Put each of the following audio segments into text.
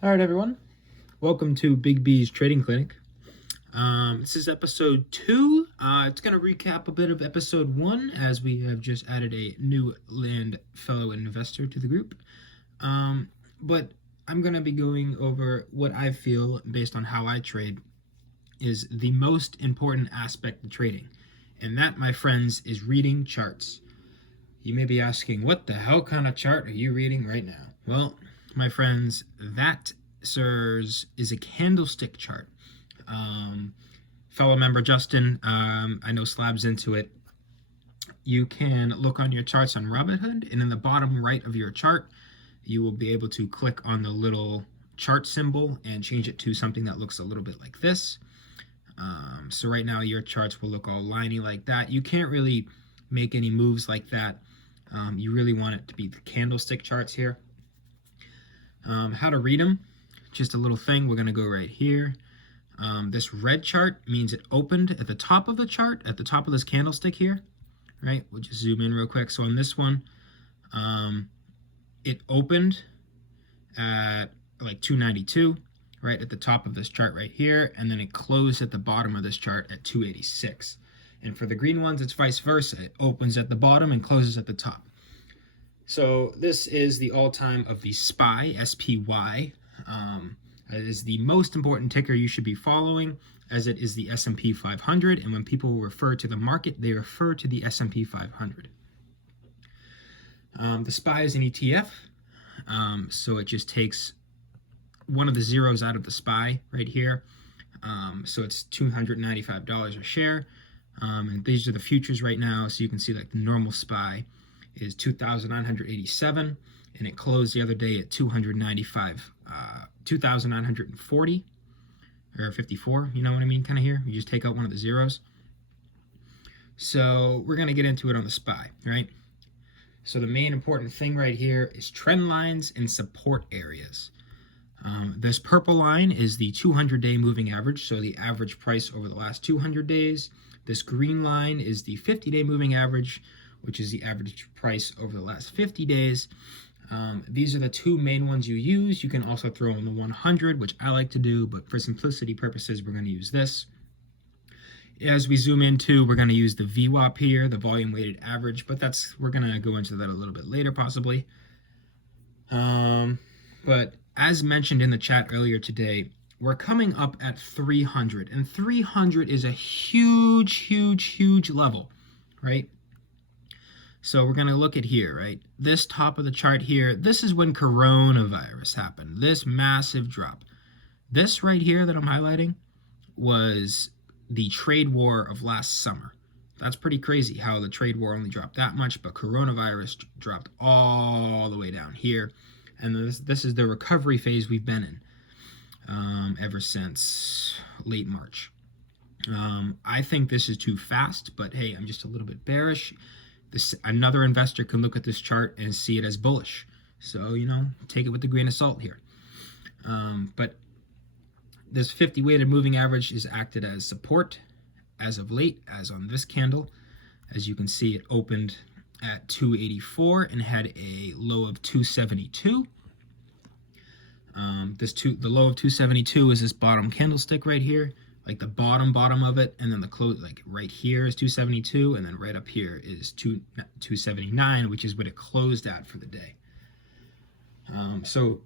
All right, everyone. Welcome to Big B's Trading Clinic. This is episode 2. It's going to recap a bit of episode 1 as we have just added a new land fellow investor to the group. But I'm going to be going over what I feel, based on how I trade, is the most important aspect of trading. And that, my friends, is reading charts. You may be asking, what the hell kind of chart are you reading right now? Well, my friends, that, sirs, is a candlestick chart. Fellow member Justin, I know Slab's into it. You can look on your charts on Robinhood, and in the bottom right of your chart, you will be able to click on the little chart symbol and change it to something that looks a little bit like this. So right now your charts will look all liney like that. You can't really make any moves like that. You really want it to be the candlestick charts here. How to read them, just a little thing. We're going to go right here. This red chart means it opened at the top of the chart, at the top of this candlestick here, right? We'll just zoom in real quick. So on this one, it opened at like 292, right at the top of this chart right here, and then it closed at the bottom of this chart at 286. And for the green ones, it's vice versa. It opens at the bottom and closes at the top. So this is the all-time of the SPY, SPY. It is the most important ticker you should be following, as it is the S&P 500. And when people refer to the market, they refer to the S&P 500. The SPY is an ETF, so it just takes one of the zeros out of the SPY right here. So it's $295 a share. And these are the futures right now. So you can see like the normal SPY is 2,987, and it closed the other day at 2,940 or 54. You know what I mean? Kind of here. You just take out one of the zeros. So we're going to get into it on the SPY, right? So the main important thing right here is trend lines and support areas. This purple line is the 200-day moving average, so the average price over the last 200 days. This green line is the 50-day moving average, which is the average price over the last 50 days. These are the two main ones you use. You can also throw in the 100, which I like to do, but for simplicity purposes, we're going to use this. As we zoom into, we're going to use the VWAP here, the volume weighted average, but we're going to go into that a little bit later, possibly. But as mentioned in the chat earlier today, we're coming up at 300, and 300 is a huge, huge, huge level, right? So we're going to look at here, right? This top of the chart here, this is when coronavirus happened, this massive drop. This right here that I'm highlighting was the trade war of last summer. That's pretty crazy how the trade war only dropped that much, but coronavirus dropped all the way down here. And this is the recovery phase we've been in ever since late March. I think this is too fast, but hey, I'm just a little bit bearish. Another investor can look at this chart and see it as bullish. So, take it with a grain of salt here. But this 50 weighted moving average is acted as support as of late, as on this candle. As you can see, it opened at 284 and had a low of 272. The low of 272 is this bottom candlestick right here, like the bottom of it, and then the close, like right here is 272, and then right up here is 279, which is what it closed at for the day. So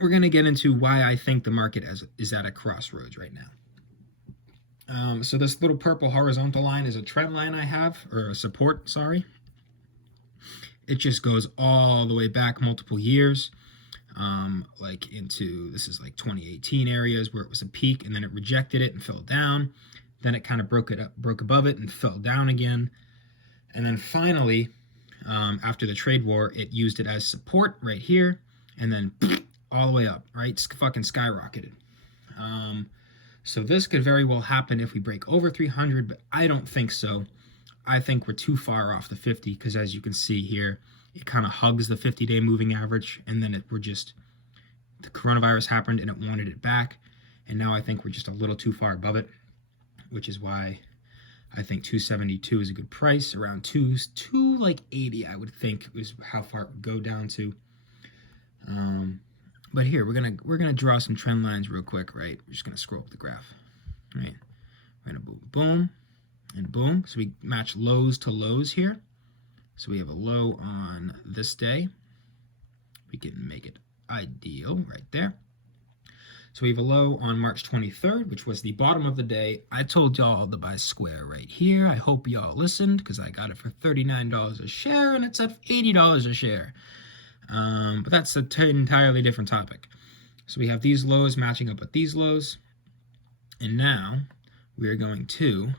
we're going to get into why I think the market is at a crossroads right now. So this little purple horizontal line is a trend line I have, or a support, sorry. It just goes all the way back multiple years, like into, this is like 2018 areas where it was a peak, and then it rejected it and fell down. Then it kind of broke above it and fell down again. And then finally, after the trade war, it used it as support right here, and then all the way up, right? It's fucking skyrocketed. So this could very well happen if we break over 300, but I don't think so. I think we're too far off the 50, because as you can see here, it kind of hugs the 50-day moving average, and then the coronavirus happened and it wanted it back, and now I think we're just a little too far above it, which is why I think 272 is a good price. Around 280, I would think, is how far it would go down to. But here we're gonna draw some trend lines real quick, right? We're just gonna scroll up the graph, right? We're gonna boom, boom, and boom. So we match lows to lows here. So we have a low on this day. We can make it ideal right there. So we have a low on March 23rd, which was the bottom of the day. I told y'all to buy Square right here. I hope y'all listened because I got it for $39 a share and it's at $80 a share. But that's an entirely different topic. So we have these lows matching up with these lows. And now we are going to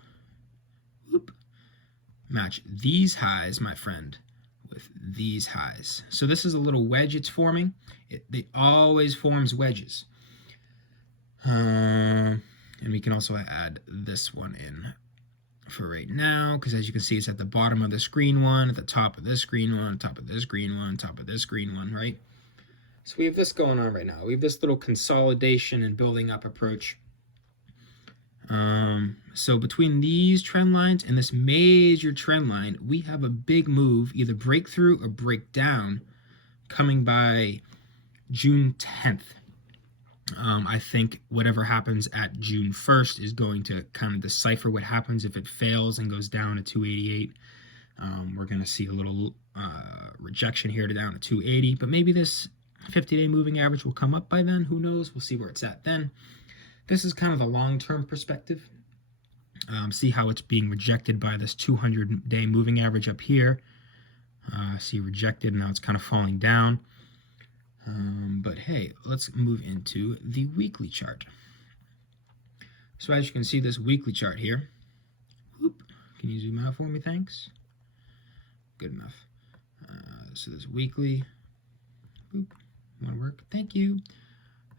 match these highs, my friend, with these highs. So this is a little wedge it's forming. It always forms wedges. And we can also add this one in for right now, because as you can see, it's at the bottom of this green one, at the top of this green one, top of this green one, top of this green one, right? So we have this going on right now. We have this little consolidation and building up approach. So between these trend lines and this major trend line, we have a big move, either breakthrough or breakdown, coming by June 10th. I think whatever happens at June 1st is going to kind of decipher what happens if it fails and goes down to 288. We're going to see a little rejection here to down to 280, but maybe this 50-day moving average will come up by then. Who knows? We'll see where it's at then. This is kind of the long-term perspective. See how it's being rejected by this 200-day moving average up here. See rejected, now it's kind of falling down. But hey, let's move into the weekly chart. So as you can see, this weekly chart here. Whoop, can you zoom out for me? Thanks. Good enough. So this weekly. Whoop, want to work? Thank you.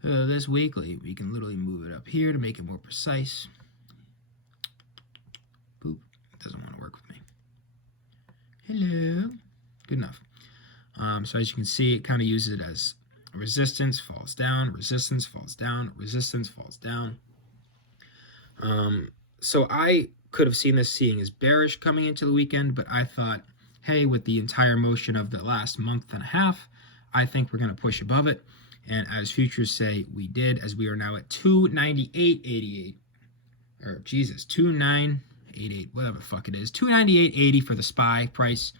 This weekly, we can literally move it up here to make it more precise. Boop, it doesn't want to work with me. Hello. Good enough. So as you can see, it kind of uses it as resistance, falls down, resistance, falls down, resistance, falls down. So I could have seen this seeing as bearish coming into the weekend, but I thought, hey, with the entire motion of the last month and a half, I think we're going to push above it. And as futures say, we did, as we are now at 298.88. Or Jesus, 2988, whatever the fuck it is. 298.80 for the SPY price.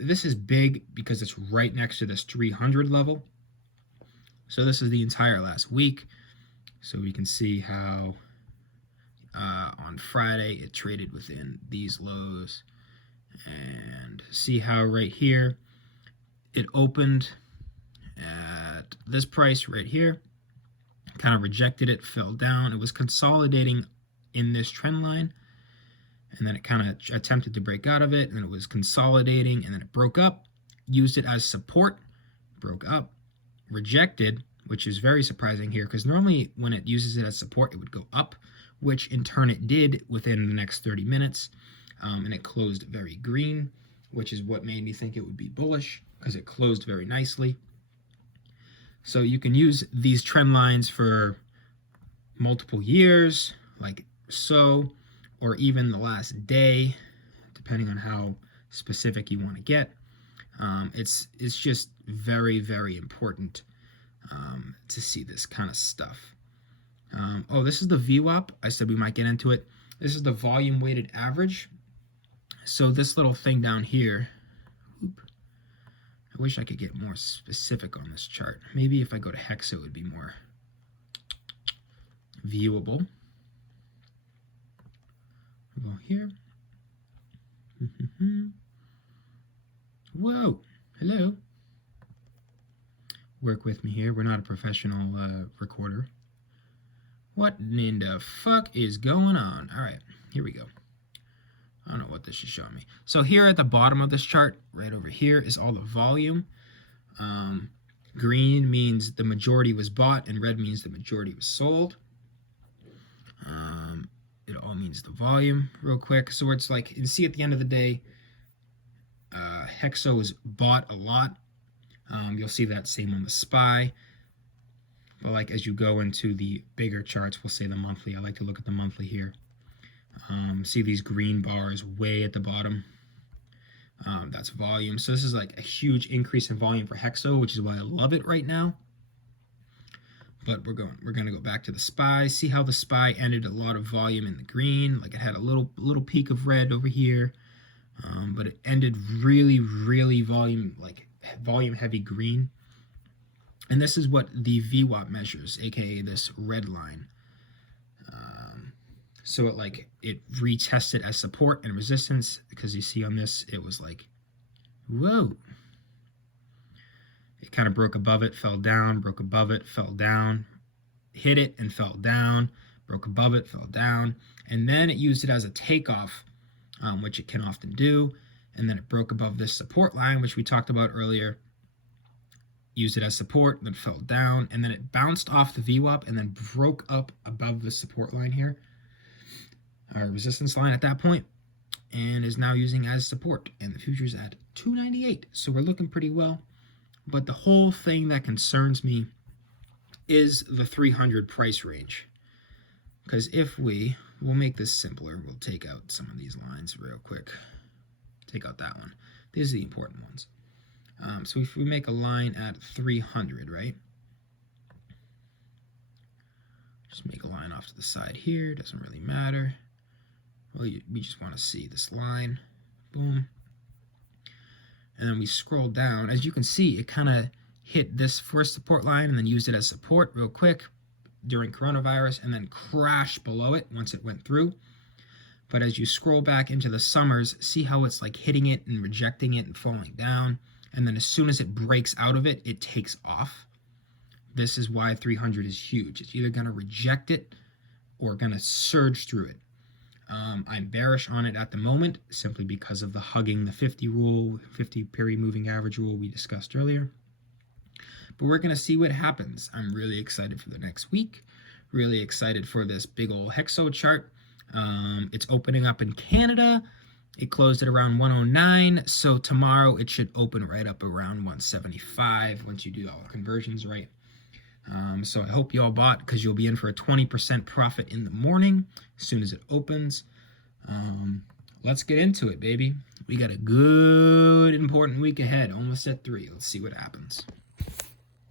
This is big because it's right next to this 300 level. So this is the entire last week. So we can see how on Friday it traded within these lows. And see how right here it opened at this price right here, kind of rejected it, fell down. It was consolidating in this trend line, and then it kind of attempted to break out of it, and it was consolidating, and then it broke up, used it as support, broke up, rejected, which is very surprising here, because normally when it uses it as support, it would go up, which in turn it did within the next 30 minutes, and it closed very green, which is what made me think it would be bullish, because it closed very nicely. So you can use these trend lines for multiple years, like so, or even the last day, depending on how specific you want to get. It's just very, very important to see this kind of stuff. Oh, this is the VWAP. I said we might get into it. This is the volume weighted average. So this little thing down here, I wish I could get more specific on this chart. Maybe if I go to Hexa, it would be more viewable. We'll go here. Whoa, hello. Work with me here. We're not a professional recorder. What in the fuck is going on? All right, here we go. I don't know what this is showing me. So here at the bottom of this chart, right over here, is all the volume. Green means the majority was bought, and red means the majority was sold. It all means the volume real quick. So it's like, you see at the end of the day, Hexo was bought a lot. You'll see that same on the SPY. But like as you go into the bigger charts, we'll say the monthly. I like to look at the monthly here. See these green bars way at the bottom. That's volume. So this is like a huge increase in volume for Hexo, which is why I love it right now. But we're gonna go back to the SPY, see how the SPY ended a lot of volume in the green. Like it had a little peak of red over here, but it ended really volume heavy green. And this is what the VWAP measures, aka this red line. So it retested as support and resistance, because you see on this it was like, whoa. It kind of broke above it, fell down, broke above it, fell down, hit it and fell down, broke above it, fell down, and then it used it as a takeoff, which it can often do, and then it broke above this support line, which we talked about earlier, used it as support, then fell down, and then it bounced off the VWAP and then broke up above the support line here, our resistance line at that point, and is now using as support, and the future's at 298. So we're looking pretty well. But the whole thing that concerns me is the 300 price range. Because if we'll make this simpler, we'll take out some of these lines real quick. Take out that one. These are the important ones. So if we make a line at 300, right? Just make a line off to the side here. Doesn't really matter. Well, we just want to see this line. Boom. And then we scroll down. As you can see, it kind of hit this first support line and then used it as support real quick during coronavirus, and then crashed below it once it went through. But as you scroll back into the summers, see how it's like hitting it and rejecting it and falling down. And then as soon as it breaks out of it, it takes off. This is why 300 is huge. It's either going to reject it or going to surge through it. I'm bearish on it at the moment, simply because of the hugging the 50 rule, 50 period moving average rule we discussed earlier. But we're going to see what happens. I'm really excited for the next week. Really excited for this big old Hexo chart. It's opening up in Canada. It closed at around 109, so tomorrow it should open right up around 175 once you do all the conversions right. So I hope you all bought, because you'll be in for a 20% profit in the morning as soon as it opens. Let's get into it, baby. We got a good, important week ahead, almost at 3. Let's see what happens.